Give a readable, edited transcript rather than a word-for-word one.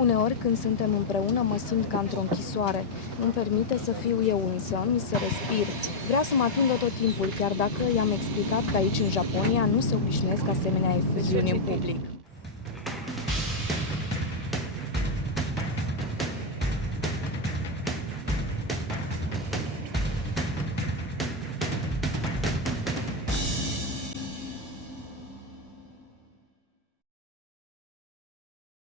Uneori, când suntem împreună, mă simt ca într-o închisoare. Nu-mi permite să fiu eu însămi, să respir. Vrea să mă atingă tot timpul, chiar dacă i-am explicat că aici, în Japonia, nu se obișnuiesc asemenea efuziuni în public.